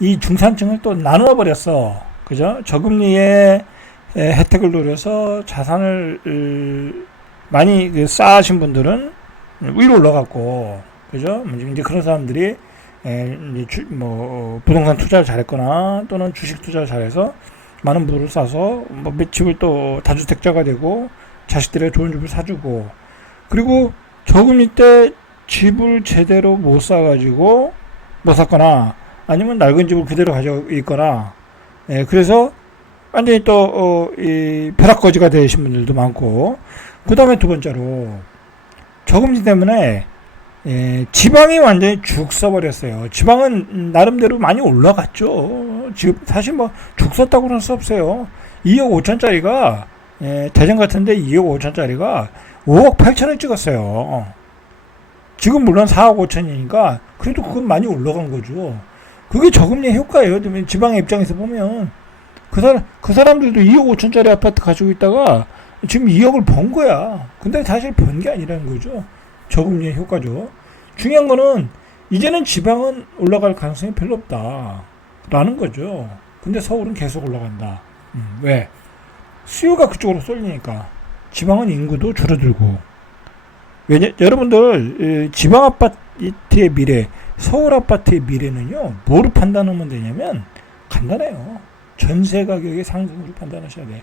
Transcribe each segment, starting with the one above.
이 중산층을 또 나누어 버렸어. 그죠? 저금리의 혜택을 노려서 자산을 많이 쌓으신 분들은 위로 올라갔고, 그죠? 이제 그런 사람들이 부동산 투자를 잘했거나 또는 주식 투자를 잘해서 많은 부를 쌓아서 뭐 집을 또 다주택자가 되고 자식들에게 좋은 집을 사주고, 그리고 저금리 때 집을 제대로 못 사가지고 못 샀거나 아니면 낡은 집을 그대로 가지고 있거나, 그래서 완전히 또 벼락거지가 되신 분들도 많고, 그 다음에 두 번째로 저금리 때문에 지방이 완전히 죽 써버렸어요. 지방은 나름대로 많이 올라갔죠. 지금 사실 뭐 죽 썼다고는 할 수 없어요. 2억 5천짜리가 대전 같은데 2억 5천짜리가 5억 8천을 찍었어요. 지금 물론 4억 5천이니까 그래도 그건 많이 올라간 거죠. 그게 저금리 효과예요. 지방의 입장에서 보면 그 사람들도 2억 5천짜리 아파트 가지고 있다가 지금 2억을 번 거야. 근데 사실 번 게 아니라는 거죠. 저금리의 효과죠. 중요한 거는 이제는 지방은 올라갈 가능성이 별로 없다 라는 거죠. 근데 서울은 계속 올라간다. 왜? 수요가 그쪽으로 쏠리니까. 지방은 인구도 줄어들고. 여러분들 지방 아파트의 미래, 서울 아파트의 미래는요, 뭐로 판단하면 되냐면 간단해요. 전세 가격의 상승으로 판단하셔야 돼.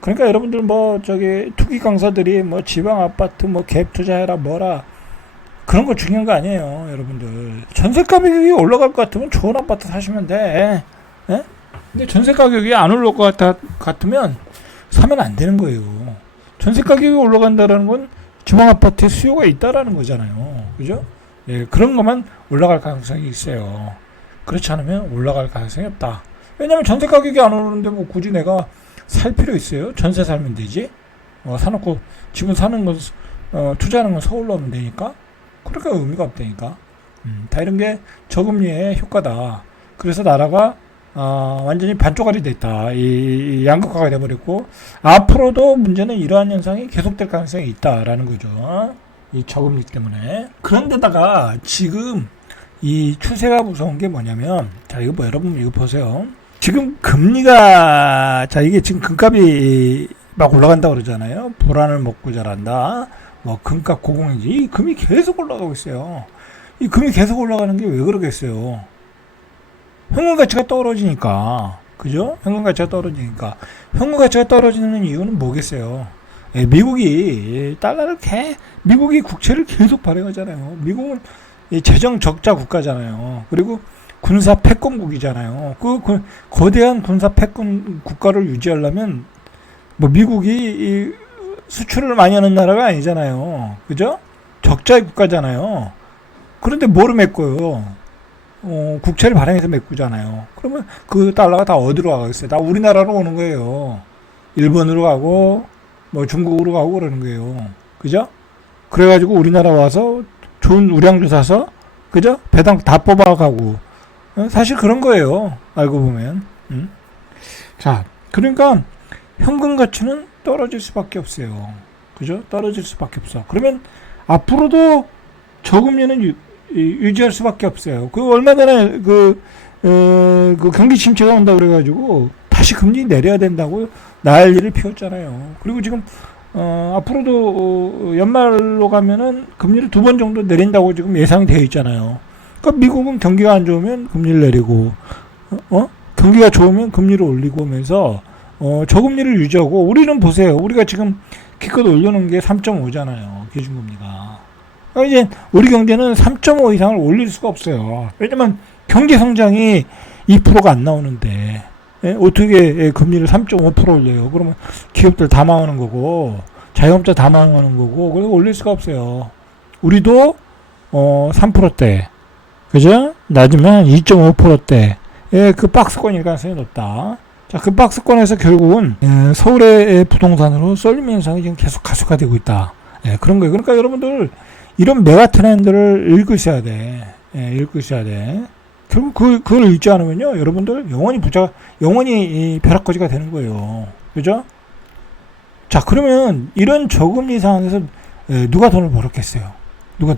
그러니까 여러분들 투기 강사들이 지방 아파트 갭 투자해라 뭐라 그런 거 중요한 거 아니에요. 여러분들 전세 가격이 올라갈 것 같으면 좋은 아파트 사시면 돼. 예? 근데 전세 가격이 안 올라갈 것 같으면 사면 안 되는 거예요. 전세 가격이 올라간다라는 건 지방 아파트에 수요가 있다라는 거잖아요. 그죠? 예, 그런 것만 올라갈 가능성이 있어요. 그렇지 않으면 올라갈 가능성이 없다. 왜냐면 전세 가격이 안 오르는데 굳이 내가 살 필요 있어요? 전세 살면 되지. 사놓고 집은 사는 건 투자하는 건 서울로 하면 되니까. 그러니까 의미가 없다니까. 다 이런 게 저금리의 효과다. 그래서 나라가 완전히 반쪽알이 됐다. 이 양극화가 돼버렸고 앞으로도 문제는 이러한 현상이 계속될 가능성이 있다라는 거죠. 이 저금리 때문에. 그런데다가 지금 이 추세가 무서운 게 뭐냐면, 자 이거 여러분 이거 보세요. 지금 금리가, 자 이게 지금 금값이 막 올라간다 그러잖아요. 불안을 먹고 자란다. 금값 고공인지 이 금이 계속 올라가고 있어요. 이 금이 계속 올라가는 게 왜 그러겠어요? 현금 가치가 떨어지니까. 그죠? 현금 가치가 떨어지니까. 현금 가치가 떨어지는 이유는 뭐겠어요? 미국이 국채를 계속 발행하잖아요. 미국은 재정 적자 국가잖아요. 그리고 군사 패권국이잖아요. 그 거대한 군사 패권 국가를 유지하려면 미국이 수출을 많이 하는 나라가 아니잖아요. 그죠? 적자의 국가잖아요. 그런데 뭐를 메꿔요? 국채를 발행해서 메꾸잖아요. 그러면 그 달러가 다 어디로 가겠어요? 다 우리나라로 오는 거예요. 일본으로 가고 중국으로 가고 그러는 거예요. 그죠? 그래가지고 우리나라 와서 좋은 우량주 사서, 그죠? 배당 다 뽑아가고. 사실 그런 거예요. 알고 보면. 자, 그러니까 현금 가치는 떨어질 수밖에 없어요. 그죠? 떨어질 수밖에 없어. 그러면 앞으로도 저금리는 유지할 수밖에 없어요. 얼마 전에 그 경기 침체가 온다 그래가지고 다시 금리 내려야 된다고 난리를 피웠잖아요. 그리고 지금 앞으로도 연말로 가면은 금리를 2번 정도 내린다고 지금 예상이 되어 있잖아요. 그러니까 미국은 경기가 안 좋으면 금리를 내리고, 경기가 좋으면 금리를 올리고 하면서 저금리를 유지하고, 우리는 보세요. 우리가 지금 기껏 올려놓은 게 3.5잖아요. 기준금리가. 그러니까 이제 우리 경제는 3.5 이상을 올릴 수가 없어요. 왜냐면 경제 성장이 2%가 안 나오는데, 어떻게 금리를 3.5% 올려요? 그러면 기업들 다 망하는 거고, 자영업자 다 망하는 거고, 그래서 올릴 수가 없어요. 우리도 3%대, 그죠? 낮으면 2.5%대, 그 박스권일 가능성이 높다. 자, 그 박스권에서 결국은 서울의 부동산으로 쏠림 현상이 지금 계속 가속화되고 있다. 그런 거예요. 그러니까 여러분들 이런 메가 트렌드를 읽으셔야 돼. 읽으셔야 돼. 결국 그걸 읽지 않으면요, 여러분들 영원히 벼락거지가 되는 거예요. 그죠? 자, 그러면 이런 저금리 상황에서 누가 돈을 벌었겠어요? 누가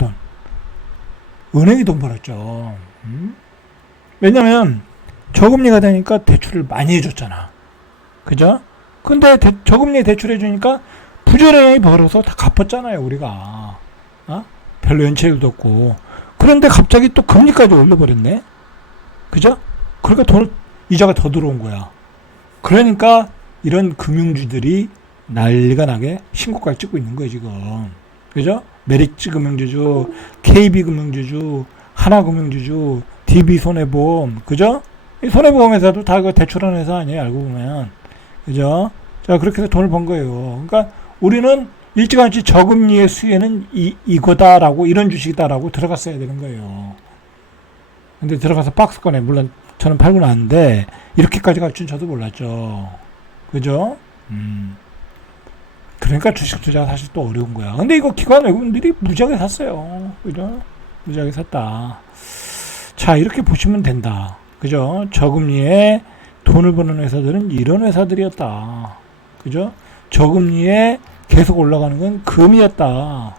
은행이 돈 벌었죠. 왜냐면 저금리가 되니까 대출을 많이 해줬잖아. 그죠? 근데 저금리에 대출해주니까 부조리량이 벌어서 다 갚았잖아요, 우리가. 어? 별로 연체율도 없고. 그런데 갑자기 또 금리까지 올려버렸네? 그죠? 그러니까 이자가 더 들어온 거야. 그러니까 이런 금융주들이 난리가 나게 신고가를 찍고 있는 거예요, 지금. 그죠? 메리츠 금융주주, KB금융주주, 하나금융주주, DB손해보험, 그죠? 이 손해보험회사도 다 그 대출하는 회사 아니에요, 알고 보면. 그죠? 자, 그렇게 해서 돈을 번 거예요. 그러니까 우리는 일찌감치 저금리의 수혜는 이거다라고, 이런 주식이다라고 들어갔어야 되는 거예요. 근데 들어가서 박스 꺼내. 물론 저는 팔고 나왔는데, 이렇게까지 갈 줄 저도 몰랐죠. 그죠? 그러니까 주식 투자가 사실 또 어려운 거야. 근데 이거 기관 외국인들이 무지하게 샀어요. 그죠? 무지하게 샀다. 자, 이렇게 보시면 된다. 그죠? 저금리에 돈을 버는 회사들은 이런 회사들이었다. 그죠? 저금리에 계속 올라가는 건 금이었다.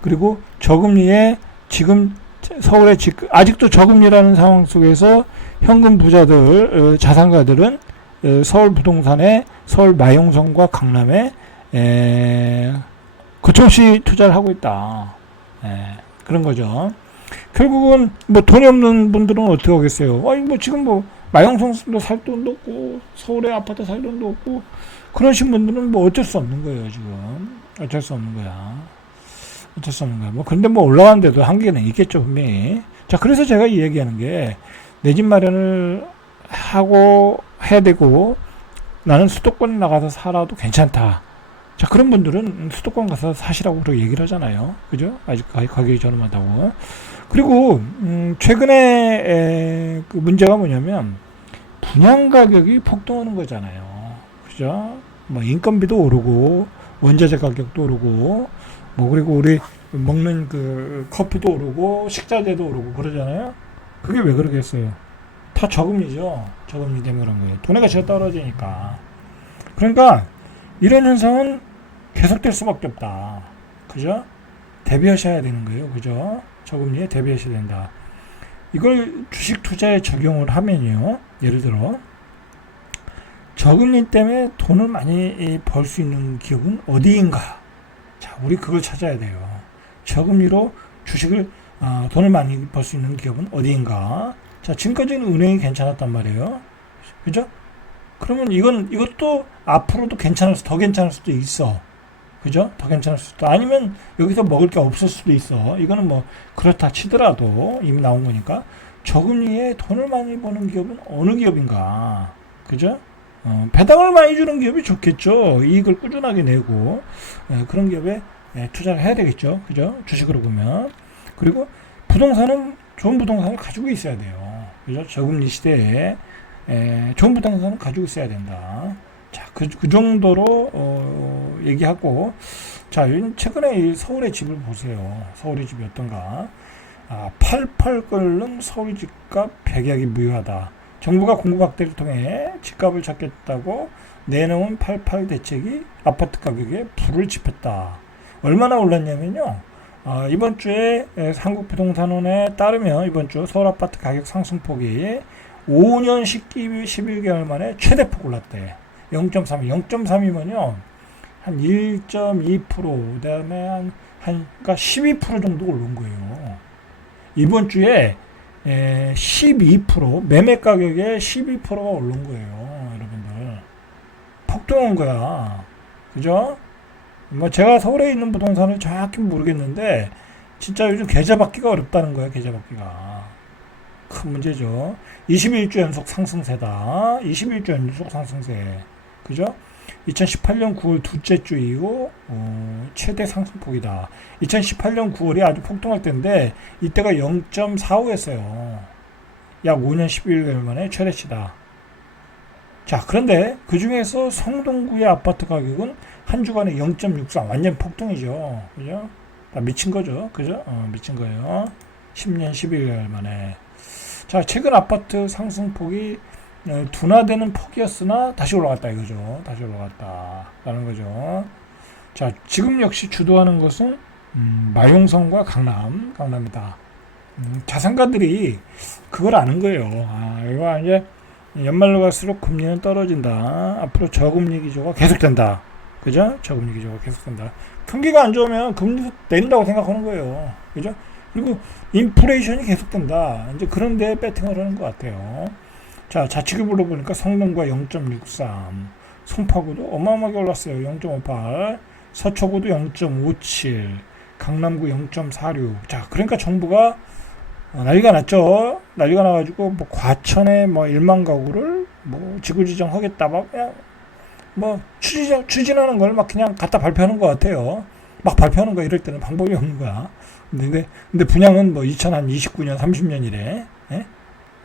그리고 저금리에 지금 서울에 아직도 저금리라는 상황 속에서 현금 부자들, 자산가들은 서울 부동산에 서울 마용성과 강남에 거침없이 투자를 하고 있다. 그런 거죠. 결국은 뭐 돈이 없는 분들은 어떻게 하겠어요? 아니 뭐 지금 뭐 마용성도 살 돈도 없고 서울에 아파트 살 돈도 없고 그러신 분들은 뭐 어쩔 수 없는 거예요, 지금. 어쩔 수 없는 거야. 어쩔 수 없는 거야. 뭐 근데 뭐 올라가는데도 한계는 있겠죠, 분명히. 자, 그래서 제가 이 얘기하는 게 내 집 마련을 하고 해야 되고 나는 수도권 나가서 살아도 괜찮다. 자, 그런 분들은 수도권 가서 사시라고 그렇게 얘기를 하잖아요. 그죠? 아직 가격이 저렴하다고. 그리고 최근에 그 문제가 뭐냐면 분양 가격이 폭등하는 거잖아요. 그죠? 뭐 인건비도 오르고 원자재 가격도 오르고 뭐 그리고 우리 먹는 그 커피도 오르고 식자재도 오르고 그러잖아요. 그게 왜 그러겠어요? 다 저금리죠. 저금리 때문에 그런 거예요. 돈의 가치가 떨어지니까. 그러니까 이런 현상은 계속될 수밖에 없다. 그죠? 대비하셔야 되는 거예요. 그죠? 저금리에 대비하셔야 된다. 이걸 주식 투자에 적용을 하면요. 예를 들어 저금리 때문에 돈을 많이 벌 수 있는 기업은 어디인가? 자, 우리 그걸 찾아야 돼요. 저금리로 주식을 돈을 많이 벌 수 있는 기업은 어디인가? 자, 지금까지는 은행이 괜찮았단 말이에요. 그죠? 그러면 이것도 앞으로도 더 괜찮을 수도 있어. 그죠? 더 괜찮을 수도. 아니면 여기서 먹을 게 없을 수도 있어. 이거는 뭐 그렇다 치더라도 이미 나온 거니까 저금리에 돈을 많이 버는 기업은 어느 기업인가? 그죠? 배당을 많이 주는 기업이 좋겠죠. 이익을 꾸준하게 내고 그런 기업에 투자를 해야 되겠죠. 그죠? 주식으로 보면. 그리고 부동산은 좋은 부동산을 가지고 있어야 돼요. 그죠? 저금리 시대에 좋은 부동산을 가지고 있어야 된다. 자, 그 정도로 얘기하고, 자, 최근에 이 서울의 집을 보세요. 서울의 집이 어떤가? 88 끓는 서울 집값 백약이 무효하다. 정부가 공급 확대를 통해 집값을 잡겠다고 내놓은 88 대책이 아파트 가격에 불을 지폈다. 얼마나 올랐냐면요. 이번 주에 한국부동산원에 따르면 이번 주 서울 아파트 가격 상승폭이 5년 11개월 만에 최대폭 올랐대. 0.3, 0.3이면요. 한 1.2%, 그 다음에 그러니까 12% 정도 오른 거예요. 이번 주에 12%, 매매 가격에 12%가 오른 거예요. 여러분들. 폭등한 거야. 그죠? 뭐 제가 서울에 있는 부동산을 정확히 모르겠는데 진짜 요즘 계좌 받기가 어렵다는 거예요. 계좌 받기가 큰 문제죠. 21주 연속 상승세다. 21주 연속 상승세. 그죠? 2018년 9월 둘째 주 이후 최대 상승폭이다. 2018년 9월이 아주 폭등할 때인데 이때가 0.45였어요. 약 5년 11개월 만에 최대치다. 자, 그런데 그 중에서 성동구의 아파트 가격은 한 주간에 0.63, 완전 폭등이죠. 그죠? 다 미친 거죠. 그죠? 미친 거예요. 10년 11개월 만에. 자, 최근 아파트 상승폭이 둔화되는 폭이었으나 다시 올라갔다 이거죠. 다시 올라갔다. 라는 거죠. 자, 지금 역시 주도하는 것은 마용성과 강남이다. 자산가들이 그걸 아는 거예요. 이거 이제 연말로 갈수록 금리는 떨어진다. 앞으로 저금리 기조가 계속된다. 그죠? 저금리 기조가 계속된다. 경기가 안 좋으면 금리 내린다고 생각하는 거예요. 그죠? 그리고 인플레이션이 계속된다. 이제 그런 데에 배팅을 하는 것 같아요. 자, 자치급으로 보니까 성남구가 0.63, 송파구도 어마어마하게 올랐어요. 0.58, 서초구도 0.57, 강남구 0.46. 자, 그러니까 정부가 난리가 났죠. 난리가 나가지고 뭐 과천에 뭐 1만 가구를 뭐 지구지정 하겠다, 막 그냥 뭐 추진하는 걸 막 그냥 갖다 발표하는 것 같아요. 막 발표하는 거 이럴 때는 방법이 없는 거야. 근데 분양은 뭐 2029년, 30년이래. 예?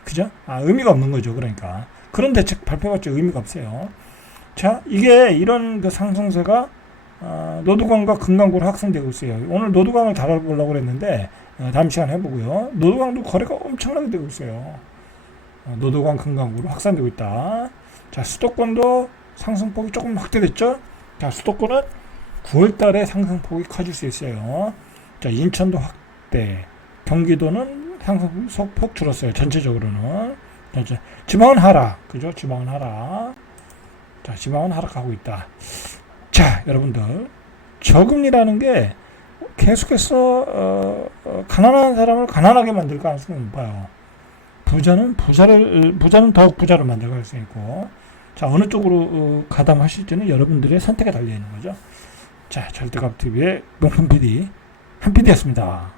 그죠? 의미가 없는 거죠. 그러니까 그런 대책 발표가 의미가 없어요. 자, 이게 이런 그 상승세가 노두강과 금강구로 확산되고 있어요. 오늘 노두강을 다뤄보려고 그랬는데 다음 시간 해보고요. 노두강도 거래가 엄청나게 되고 있어요. 노두강 금강구로 확산되고 있다. 자, 수도권도 상승폭이 조금 확대됐죠. 자, 수도권은 9월달에 상승폭이 커질 수 있어요. 자, 인천도 확대, 경기도는 상승폭 줄었어요. 전체적으로는. 지방은 하락, 그죠? 지방은 하락. 자, 지방은 하락하고 있다. 자, 여러분들, 저금리라는 게 계속해서 가난한 사람을 가난하게 만들 가능성이 높아요. 부자는 더욱 부자로 만들 가능성이 있고, 자, 어느 쪽으로 가담하실지는 여러분들의 선택에 달려 있는 거죠. 자, 절대값TV의 명품 PD 한 PD였습니다.